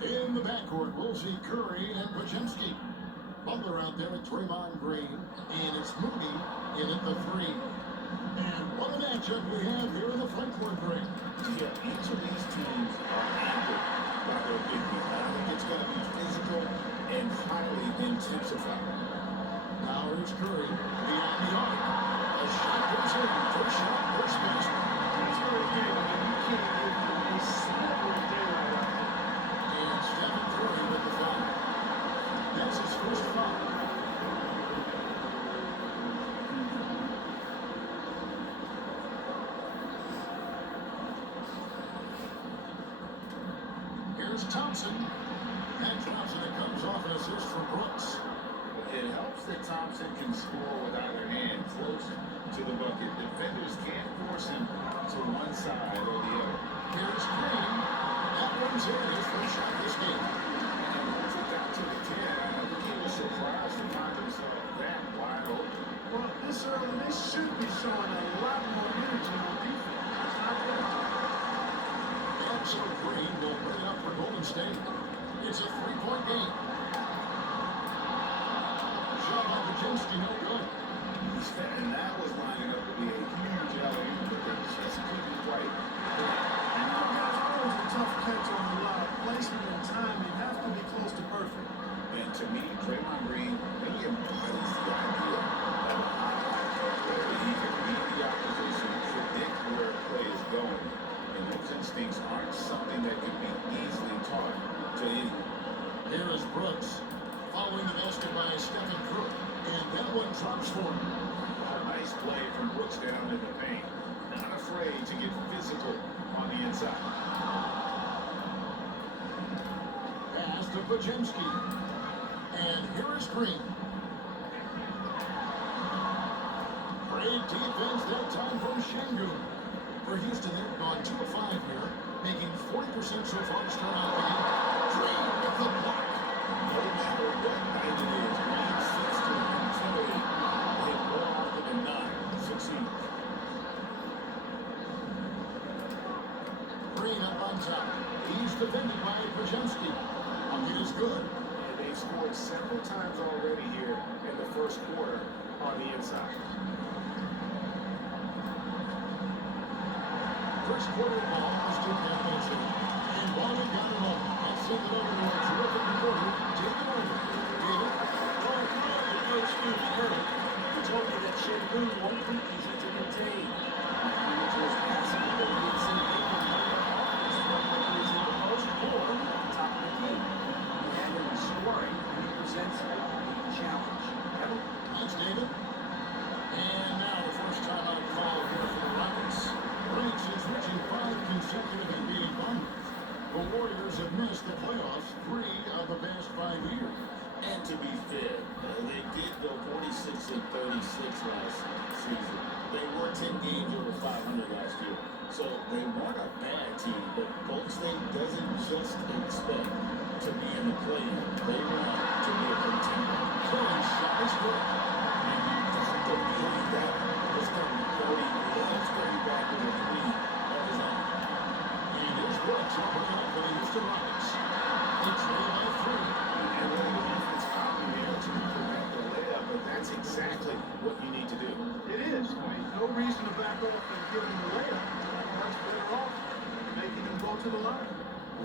In the backcourt, we'll see Curry and Pajemski. Butler out there at Draymond Green, and it's Moody in at the three. And what a matchup we have here in the front court break. Yeah, each of these teams are anchored by their big men. I think it's going to be physical and highly intensified. Now here's Curry beyond the arc. A shot goes in. First shot, first basket. That's what it is. You can't give him a sliver of daylight out there. And Stephen Curry with the foul. That's his first foul. Here's Thompson. And Thompson, it comes off an assist from Brooks. It helps that Thompson can score with either hand close to the bucket. Defenders can't force him to one side or the other. Here's Green. That one's in his first shot this game. And once it got to the 10, I think he was surprised to find himself that wide open. Well, this early, they should be showing a lot more energy on defense. It's not there. And so Green will put it up for Golden State. It's a three-point game. Shot by Pajemski, no good. And that was lining up to be a huge alley, but they just couldn't quite. And you know, guys, always a tough catch on the lob. Placement and timing have to be close to perfect. And to me, Draymond Green really embodies the idea of a high player. He can read the opposition, predict where a play is going. And those instincts aren't something that can be easily taught to anyone. Here is Brooks. Following the basket by Stephen Curry. And that one drops for him. A nice play from Brooks down in the paint. Not afraid to get physical on the inside. Pass to Pajemski. And here is Green. Great defense that time from Şengün. For Houston, they've gone 2 of 5 here, making 40% so far to start out the game. Green with the block. No matter what night it is, Green seeks to intimidate and more often than not succeeds. Green up on top. He's defended by Pajemski. Bucket is good. And they've scored several times already here in the first quarter on the inside. First quarter ball was to definition. And Bobby got it all. And sent it over to a terrific reporter, David Owen. David? Oh, good. Coach Steve Curry. He told me that Şengün won't be easy to contain. He was just passing the ball inside the game. Whether he's in the post or at the top of the key. You have him scoring, and he presents a unique challenge. Kevin? Thanks, David. And now the first time out foul here for the Rockets. Breaks is reaching 5 consecutive NBA finals. The Warriors have missed the playoffs 3 of the past 5 years. And to be fair, they did go 46 and 36 last season. They were 10 games over 500 last year. So they weren't a bad team, but Golden State doesn't just expect to be in the play-in. They want to be a contender. Curry's shot is good. And you got to believe that this time Curry loves Curry back with a 3 of his own. And here's Brooks opening up for the Houston Rockets. It's lead by 3. And really the defense out here to prevent the layup, but that's exactly what you need to do. It is. I mean, no reason to back off and give him the layup. Much better off making him go to the line.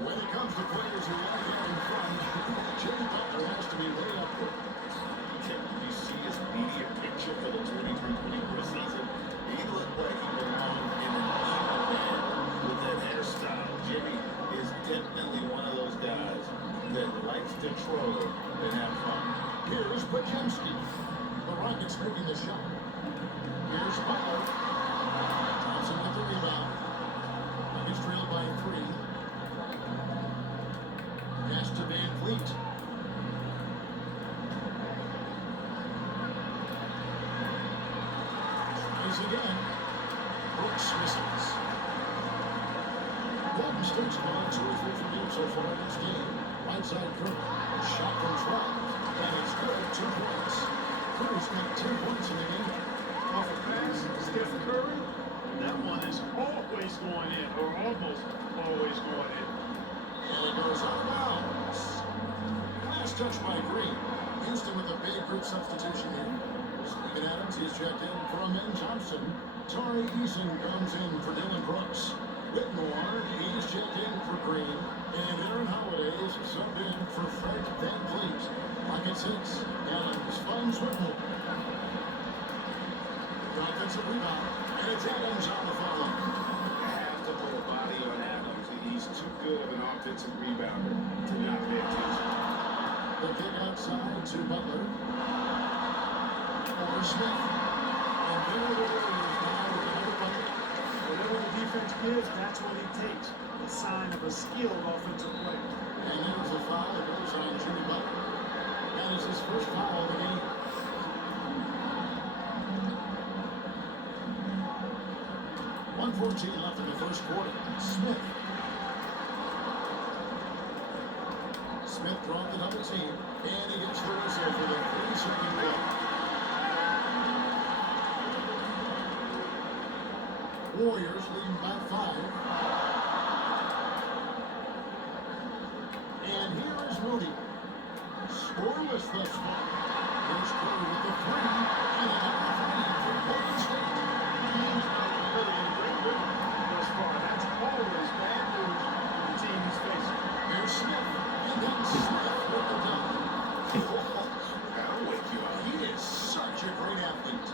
When it comes to players who want to get in front, Jimmy Butler has to be way up there. Can you see his media picture for the 23-24 season? He looked like he belonged in an emo band with that hairstyle. Jimmy is definitely one of those guys that likes to troll and have fun. Here's Pajemski. The Rockets making the shot. Here's Butler. Thompson with the rebound. Rockets trailed by 3. Pass to Van Fleet. Tries again. Brooks misses. Golden State's gone 2 of 3 from deep so far in this game. Right side Curry. Shot from 12. And it's good. 2 points. Curry's got 10 points in the game. Off a pass, Steph Curry. That one is always going in, or almost always going in. And it goes out of bounds. Nice touch by Green. Houston with a big group substitution here. Steven Adams, he's checked in from Thompson. Tari Eason comes in for Dylan Brooks. Whitmore, he's checked in for Green. And Aaron Holiday is subbed in for Fred Van Vliet. Pocket 6. Adams finds Whitmore. The offensive rebound. And it's Adams on the follow. Have to put a body on Adams. He's too good of an offensive rebounder to not pay attention. The kick outside to Butler. Over Smith. And there it is now with another bucket. Whatever the defense gives, that's what he takes. A sign of a skilled offensive player. And there's a foul that goes on Jimmy Butler. That is his first foul of the game. .114 left in the first quarter. Smith. Smith brought the double team, and he gets the whistle for the 3-second play. Warriors leading by 5. And here is Moody. Scoreless thus far. Here's Curry with the 3, and another 3 for Golden State. Teams are really in great rhythm thus far. That's always bad news for the team he's facing. Here's Smith, and then Smith with the dunk. That'll wake you up. He is such a great athlete.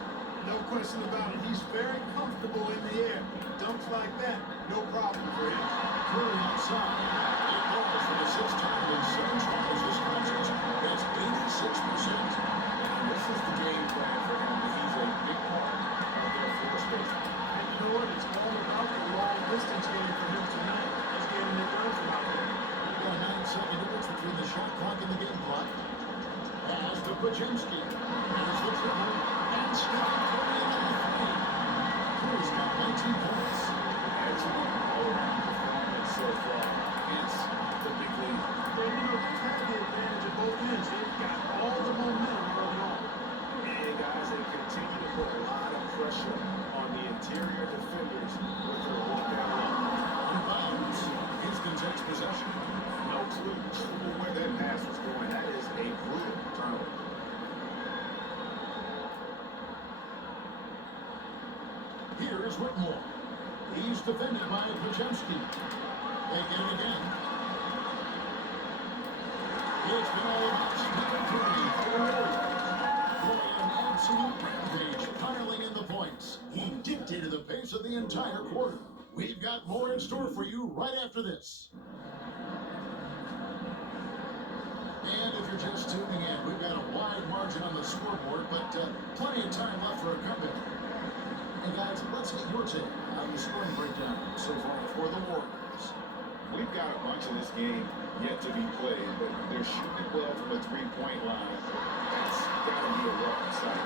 No question about it. He's very comfortable in the air. Dunks like that, no problem for him. Curry outside. It falls for the 6th time in 7 tries this contest. That's 86%. And this is the game plan for him. He's a big part of their floor space. And you know what? It's all about the long distance game for him tonight. He's getting it done from out there. We've got a 9-second difference between the shot clock and the game clock. As the Pajemski. There's the triple. And Scott Curry in the 3. Curry's got 19 points. Excellent all-around performance so far. It's the big lead. And you know, they've had the advantage of both ends. They've got all the momentum early on. And guys, they continue to put a lot of pressure on the interior defenders with their walkout low. Rebounds. Houston takes possession. No clue where that pass was going. That is a brutal turnover. Here is Whitmore. He's defended by Pajemski. They get it again. It's been all about Smith and Curry for the Warriors. Boy, an absolute rampage, piling in the points. He dictated the pace of the entire quarter. We've got more in store for you right after this. And if you're just tuning in, we've got a wide margin on the scoreboard, but plenty of time left for a comeback. Hey guys, let's get your take on the scoring breakdown so far for the Warriors. We've got a bunch of this game yet to be played, but they're shooting it well from the three-point line. That's got to be a welcome sight.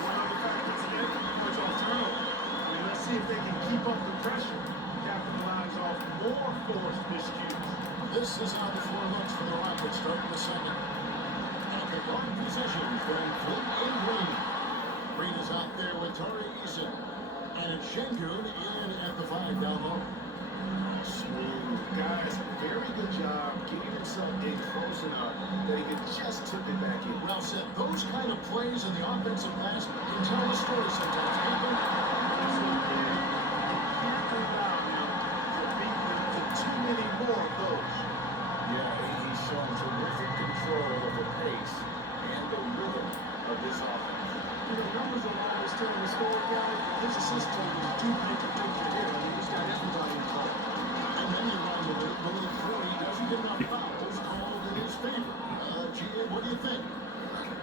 Well, the fact is they can much on turnover. I mean, let's see if they can keep up the pressure, capitalize off more forced miscues. This is how the floor looks for the Rockets starting the second. At the guard position from Flint and Green. Green is out there with Tari Eason. And Şengün in at the 5 down low. Smooth. Guys, very good job getting himself in close enough that he could just tip it back in. Well said. Those kind of plays in the offensive pass can tell the story sometimes, can't they? Absolutely. You can't allow him to beat them to too many more of those. Yeah, he's shown terrific control of the pace and the rhythm of this offense. You know, numbers will always tell the story, guys. His assist total is too big to picture here. I mean, he's got everybody involved. And then you run with it, believe Curry doesn't get enough fouls called in his favor. Gee, what do you think?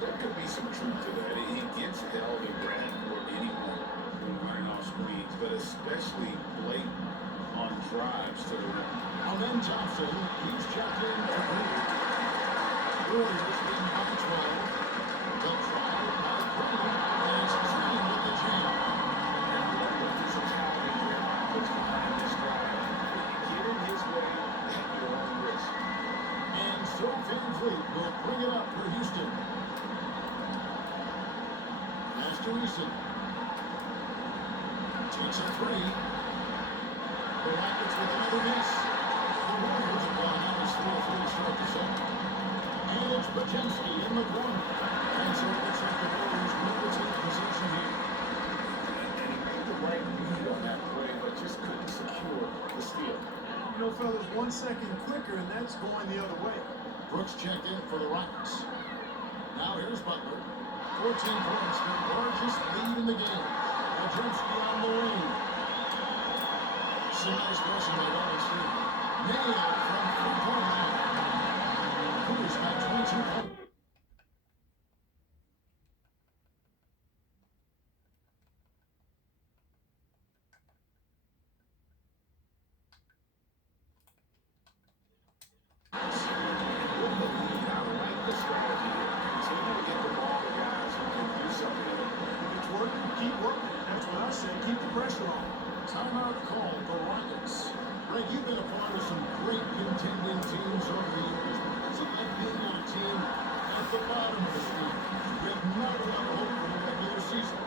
There could be some truth to that. He gets held in ground for anyone who running off screens, but especially late on drives to the rim. And then Thompson, he's checked in to Green. Warriors leading by 12. They'll try by Green, and it's Green with the jam. And the physicality here that's behind this drive. Get in his way at your own risk. And so Van Vliet will bring it up for Houston. Pass to Eason. Takes a 3. The Rockets with another miss. The Warriors have gone on a 4-3 start to second. And it's 1 second quicker, and that's going the other way. Brooks checked in for the Rockets. Now here's Butler. 14 points, their largest lead in the game. A jumps beyond the lane. Some nice pressing by Golden State. Nailed from three-point line. Cruz got 22 points. Keep the pressure on. Timeout called the Rockets. Greg, you've been a part of some great contending teams over the years. It's like being on a team at the bottom of the standings. You have not a lot of hope for the regular season.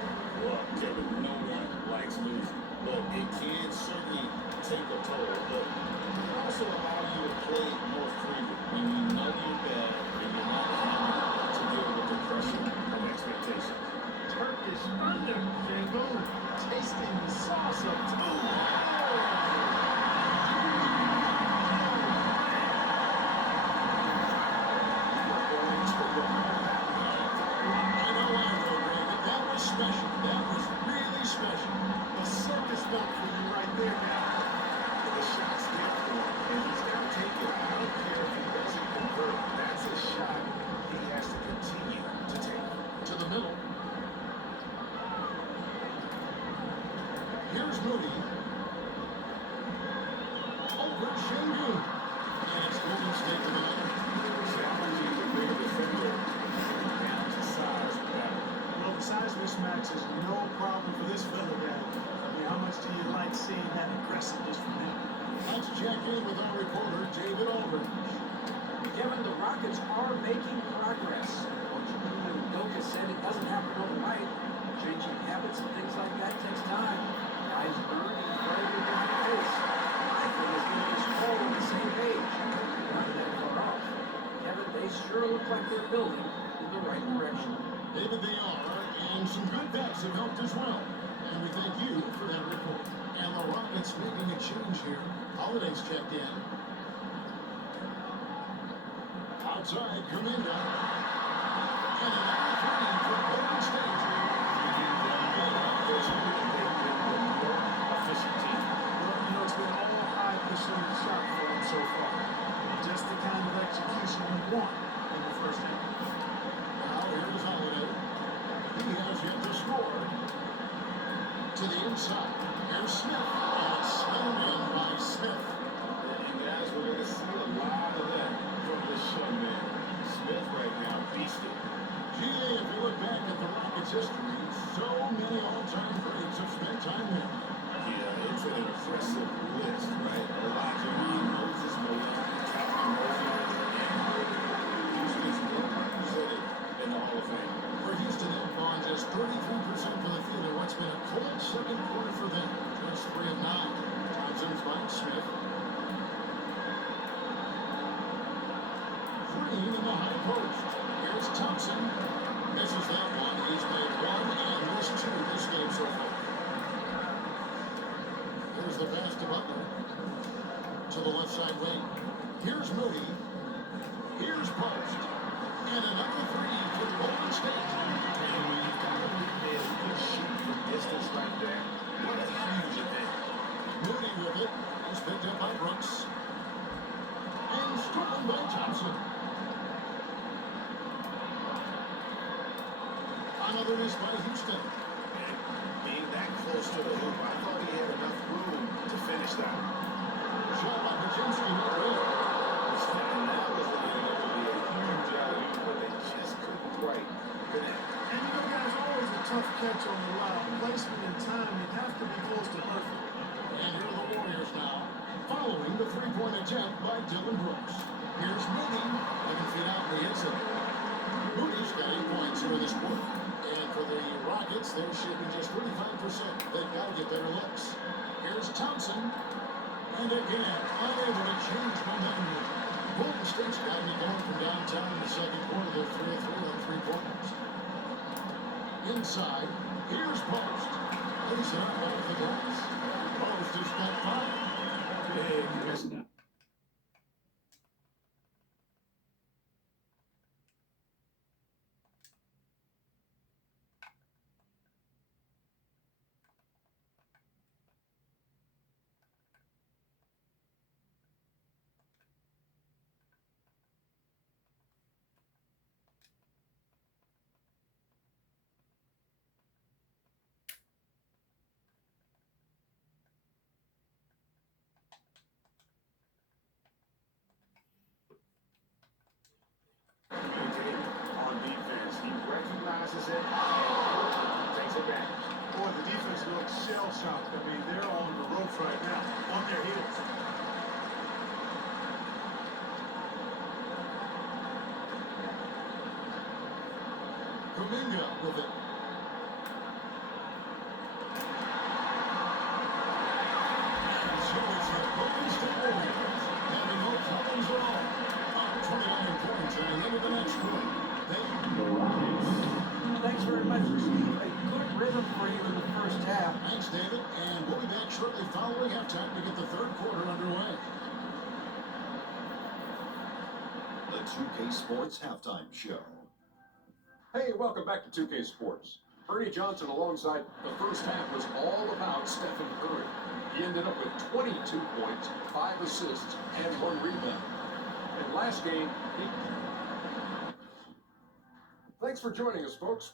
Well, Kevin, no one likes losing, but it can certainly take a toll. But it can also allow you to play more freely when you know you're bad and you're not having to deal with the pressure of expectations. Turkish thunder, Cancun, tasting the sauce of That was special. That was really special. a circus dunk for you right there, man. The shot's there for him, and he's got to take it. I don't care if he doesn't convert. That's a shot he has to continue to take. To the middle. Here's Moody. Over Şengün. And it's Golden State to the middle. Challenging the big defender down to size with that. Well, the size mismatch is no problem for this fella, man. I mean, how much do you like seeing that aggressiveness from him? Let's check in with our reporter, David Aldridge. Kevin, the Rockets are making progress. Coach Udoka said it doesn't happen overnight. Changing habits and things like that takes time. Guys earn and play with their pace. My thing is getting us all on the same page. Not that far off. Kevin, they sure look like they're building in the right direction. David, they are, and some good vets have helped as well. And we thank you for that report. And the Rockets making a change here. Holiday's checked in. Outside, Kuminga. And another three for Golden State. Efficient team. Well, you know, it's been all high percentage shot for him so far. Just the kind of execution you want in the first half. Now here's Holiday. He has yet to score. To the inside. Here's Smith. And it's slammed in by Smith. And guys, we're going to see a lot of that from this young man. Smith right now, beasted. GA, if you look back at the Rockets' history, so many all-time greats have spent time there. Yeah, it's an impressive list, right? Elijah Reed, Moses Malone, Calvin Murphy, and Houston's represented in the Hall of Fame. For Houston, they've gone just 33% for the field in what's been a cold second quarter for them. Just 3 of 9. Thompson's by Smith. Green in the high post. Here's Thompson. Misses that one. He's made 1 and missed 2 this game so far. Here's the pass to Butler. To the left side wing. Here's Moody. Here's Post. And another 3 for Golden State. And when you've got a big man who can shoot from distance like that, what a huge event. Moody with it. He's picked up by Brooks. And stolen by Thompson. Another miss by Houston. And being that close to the hoop, I thought he had enough room to finish that. Shot by Kaczynski, no good. And that was ended up to be a huge alley, but they just couldn't quite connect. And you know, guys, always a tough catch on the lob. Placement and timing have to be close to perfect. And here are the Warriors now, following the three-point attempt by Dylan Brooks. Here's Moody, 11 feet out, and he hits it. Moody's got 8 points here in this quarter. And for the Rockets, they're shooting just 35%. They've got to get better looks. Here's Thompson. And again, unable to change momentum. Golden State's gotten it going from downtown in the second quarter. They're 3 of 3 on three-pointers. Inside, here's Post. Lays it up off the glass. Post has got 5. Big miss now. passes it, and takes it back. Boy, the defense looks shell-shocked. I mean, they're on the ropes right now, on their heels. Kuminga with it. And so it's the Golden State Warriors having no problems at all. Up 29 points at the end of the next quarter. Thanks very much, Steve. A good rhythm for you in the first half. Thanks, David. And we'll be back shortly following halftime to get the third quarter underway. The 2K Sports Halftime Show. Hey, welcome back to 2K Sports. Ernie Johnson alongside the first half was all about Stephen Curry. He ended up with 22 points, 5 assists, and 1 rebound. And last game, Thanks for joining us, folks.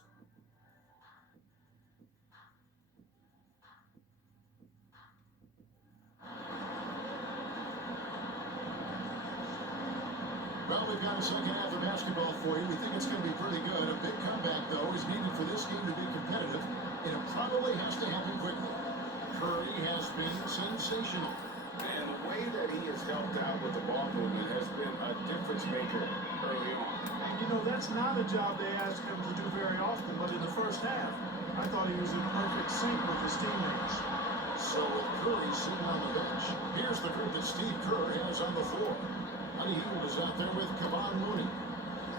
Well, we've got a second half of basketball for you. We think it's going to be pretty good. A big comeback, though, is needed for this game to be competitive, and it probably has to happen quickly. Curry has been sensational. And the way that he has helped out with the ball movement has been a difference maker early on. You know, that's not a job they ask him to do very often, but in the first half, I thought he was in perfect sync with his teammates. So with Curry sitting on the bench, here's the group that Steve Kerr has on the floor. Honey Hill is out there with Kevon Looney.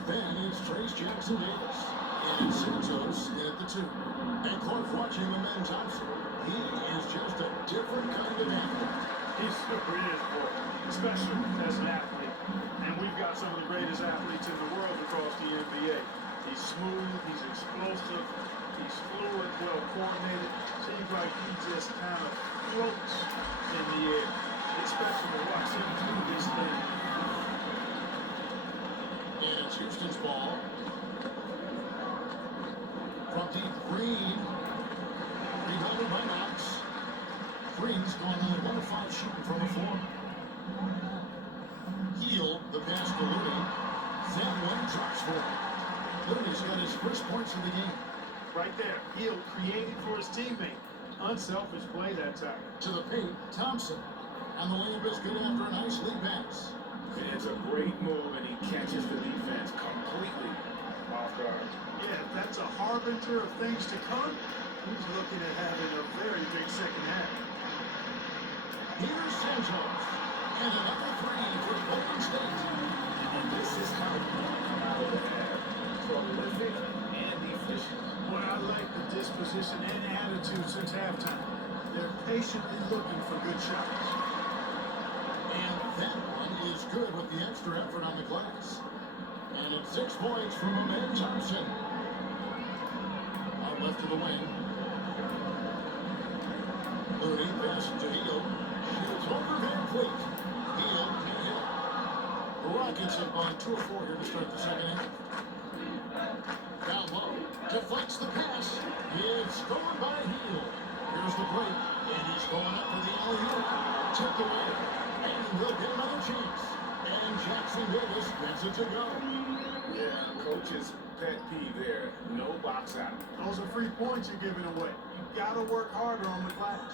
Then it's Trace Jackson Davis. And Santos at the 2. And Clark watching the men Thompson. He is just a different kind of athlete. He super is, boy, especially as an athlete. And we've got some of the greatest athletes in the world across the NBA. He's smooth, he's explosive, he's fluid, well coordinated. Seems like he just kind of floats in the air. It's special to watch him do this thing. And it's Houston's ball. From deep, Green. Rebounded by Knox. Green's going on a 1 of 5 shooting from the floor. Heel, the pass to Looney. Then one drops for him. Looney's got his first points of the game. Right there, Hill created for his teammate. Unselfish play that time. To the paint, Thompson. And the wing is good after a nice lead pass. And it's a great move, and he catches the defense completely off guard. Yeah, if that's a harbinger of things to come, he's looking at having a very big second half. Here's Santos. And another 3 for Golden State. And this is how you come out of the half. Prolific and efficient. Boy, I like the disposition and attitude since halftime. They're patiently looking for good shots. And that one is good with the extra effort on the glass. And it's 6 points from Amen Thompson. Out left to the wing. Looney passes to Hill. Shoots over Van Fleet. Hill can't hit. The Rockets have gone 2 of 4 here to start the second half. Down low. Deflects the pass. It's scored by Hill. Here's the break. And he's going up for the alley-oop. Tipped away. And we'll get another chance. And Jackson Davis gets it to go. Yeah, coach's pet peeve there. No box out. Those are free points you're giving away. You gotta work harder on the glass.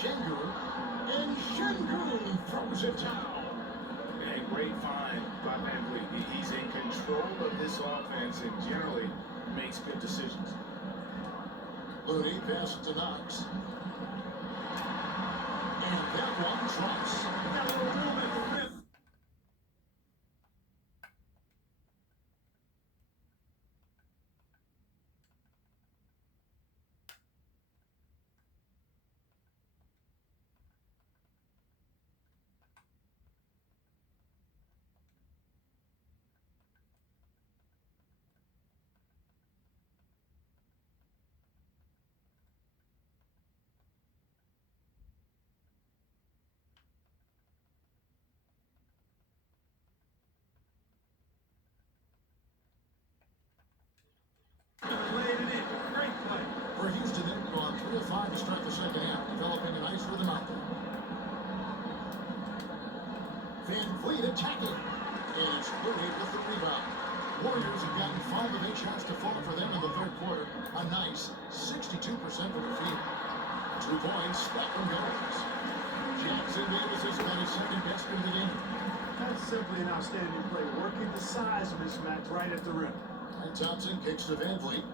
Şengün. And Şengün throws it down. And great find by Van Vliet. He's in control of this offense and generally makes good decisions. Looney passes to Knox. And that one drops. Got a little room at the rim. Laid it in. Great play. For Houston, they've gone 3 of 5 to start the second half, developing a nice rhythm out there. Van Vliet attacking. And it's Looney with the rebound. Warriors have gotten 5 of 8 shots to fall for them in the third quarter. A nice 62% from the field. 2 points, that one goes. Jackson Davis has got his second best in the game. That's simply an outstanding play, working the size mismatch right at the rim. And Thompson kicks to Van Vliet.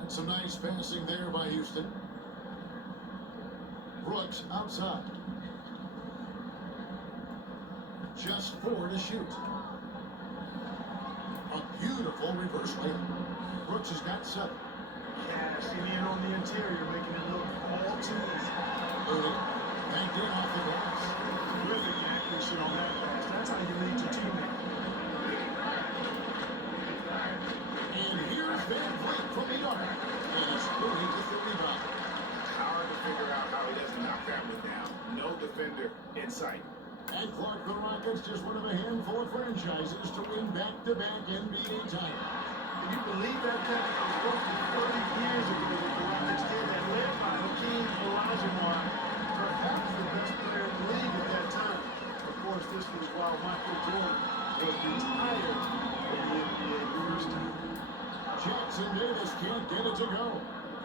And some nice passing there by Houston. Brooks outside. Just 4 to shoot. A beautiful reverse layup. Brooks has got 7. Cashing in on the interior, making it look all too easy. Moody banked in off the glass. Terrific accuracy on that pass. That's how you lead your teammate. And here's Van Vliet from the arc. And it's Moody with the rebound. Hard to figure out how he doesn't knock that one down. No defender in sight. And Clark, the Rockets, just one of a handful of franchises to win back-to-back NBA titles. Can you believe that was roughly 30 years ago that the Rockets did that, led by Hakeem Olajuwon, perhaps the best player in the league at that time. Of course, this was while Michael Jordan was retired from the NBA first time. Jackson Davis can't get it to go.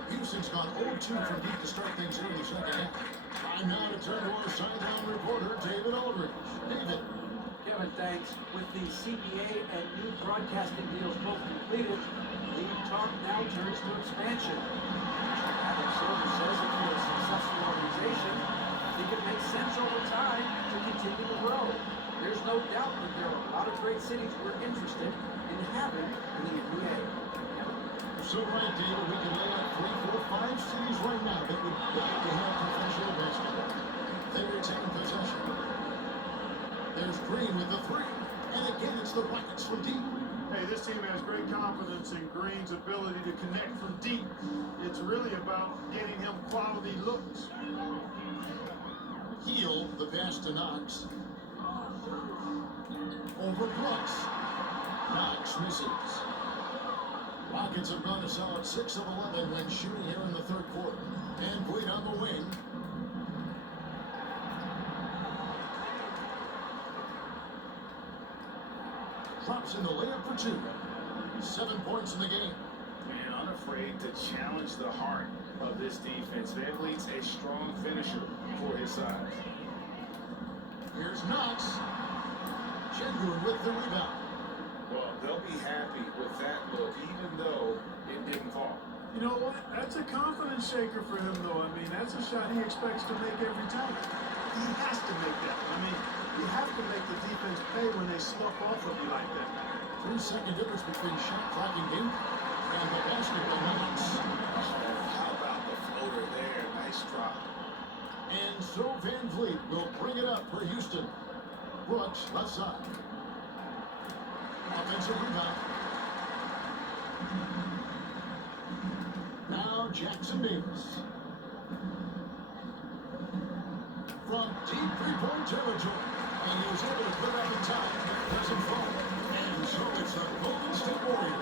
Houston's gone 0-2 from deep to start things here in the second half. Time now to turn to our sideline reporter, David Aldridge. David. Kevin, thanks. With the CBA and new broadcasting deals both completed, league talk now turns to expansion. Adam Silver says if you're a successful organization, I think it makes sense over time to continue to grow. There's no doubt that there are a lot of great cities we're interested in having in the NBA. So right, David, we can lay out 3, 4, 5 cities right now that would like to have professional basketball. They retain possession. There's Green with the 3. And again, it's the Rockets from deep. Hey, this team has great confidence in Green's ability to connect from deep. It's really about getting him quality looks. Heel, the pass to Knox. Over Brooks. Knox misses. Rockets have gone a solid 6 of 11 when shooting here in the third quarter. And Boyd on the wing. Drops in the layup for 2. 7 points in the game. Man, unafraid to challenge the heart of this defense. Van Vliet's a strong finisher for his size. Here's Knox. Shengun with the rebound. Well, they'll be happy with that look, even though it didn't fall. You know what? That's a confidence shaker for him, though. I mean, that's a shot he expects to make every time. He has to make that. I mean, you have to make the defense pay when they slough off of you like that. 3-second difference between shot clock and game. And the basket by Knox. How about the floater there? Nice drop. And so Van Vliet will bring it up for Houston. Brooks, left side. Offensive rebound. Now Jackson Davis. From deep three-point territory. And he was able to put it up in time, but it doesn't fall. And so it's the Golden State Warriors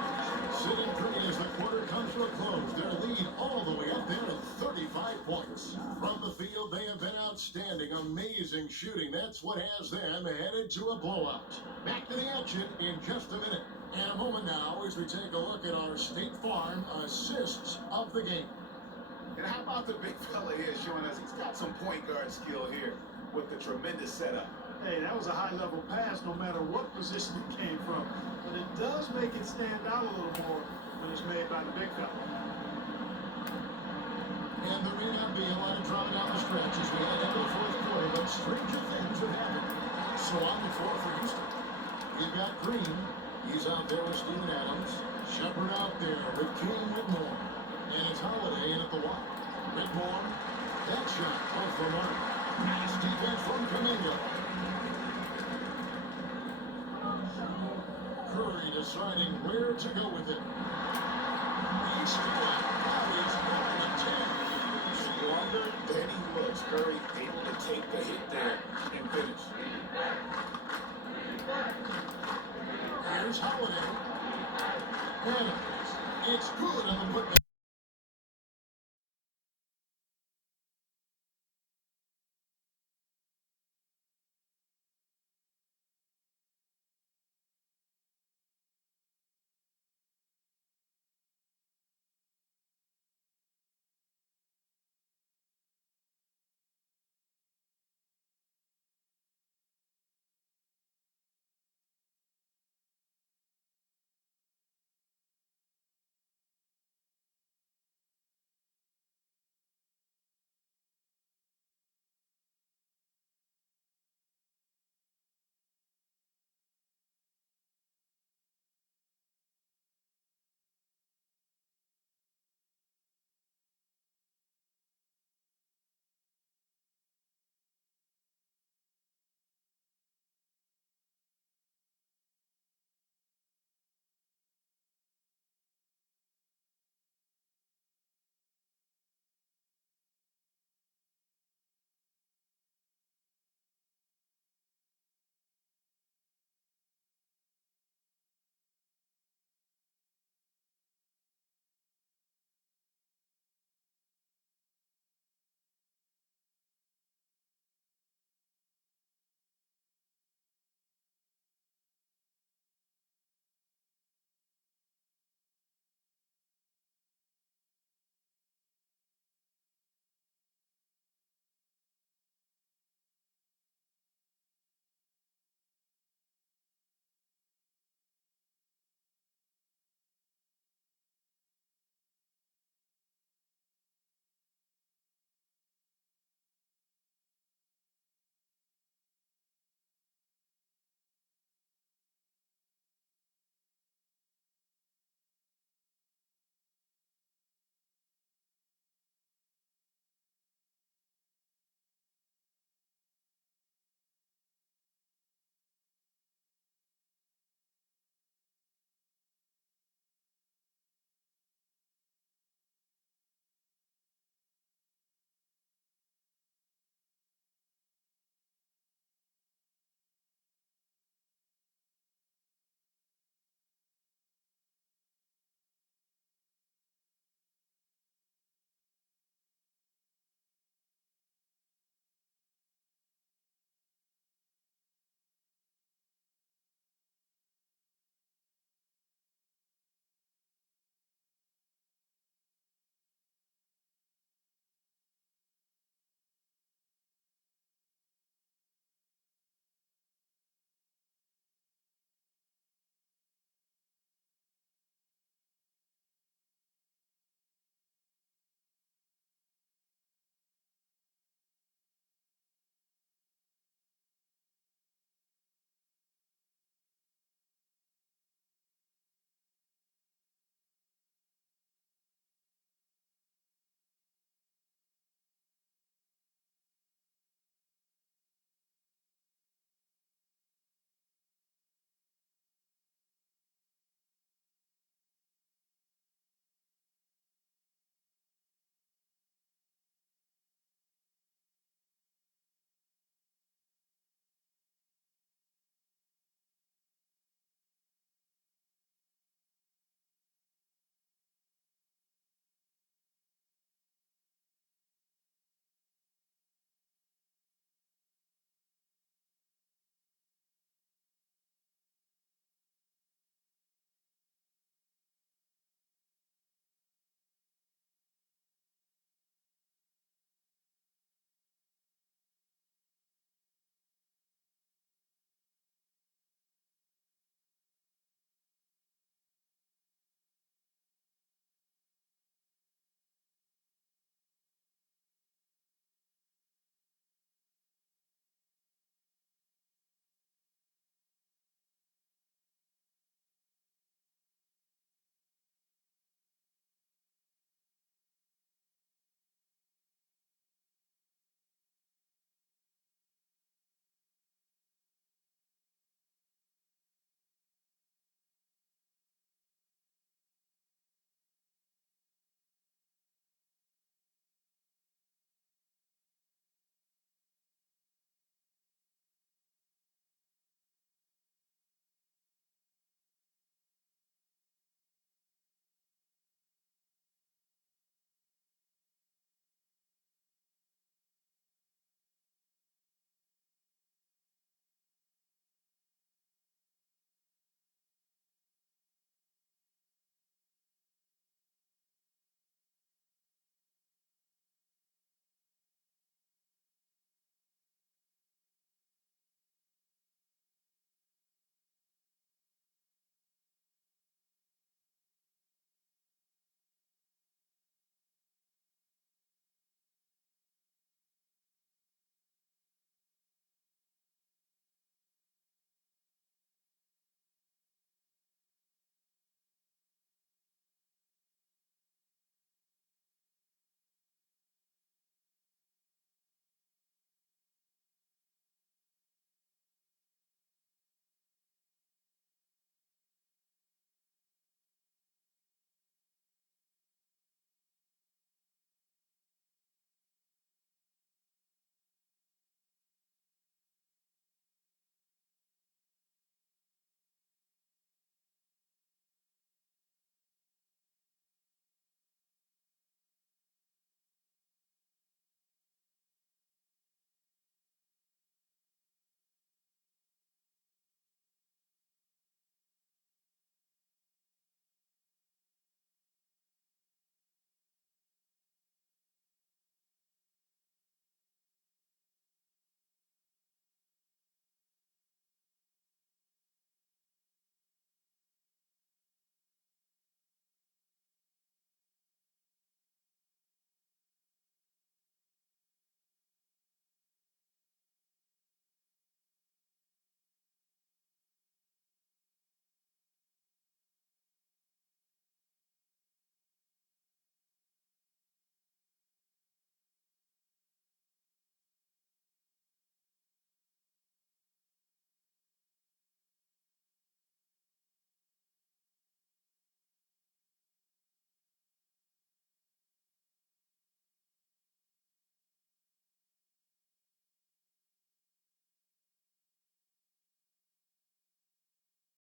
sitting pretty as the quarter comes to a close. Their lead all the way up there at 35 points. From the field, they have been outstanding. Amazing shooting. That's what has them headed to a blowout. Back to the action in just a minute. And a moment now as we take a look at our State Farm assists of the game. And how about the big fella here showing us he's got some point guard skill here with the tremendous setup. Hey, that was a high-level pass no matter what position it came from. But it does make it stand out a little more when it's made by the big fella. And there may not be a lot of drama down the stretch as we head into the fourth quarter, but stranger things have happened. So on the floor for Houston. We've got Green. He's out there with Steven Adams. Shepard out there with King Whitmore. And it's Holiday in at the wide. Whitmore. That shot off the mark. Nice defense from Kaminga. Curry deciding where to go with it. He's still out. Now he's on the 10. Stronger than he looks. Curry able to take the hit there and finish. Here's Holiday. Adams. It's good on the putback.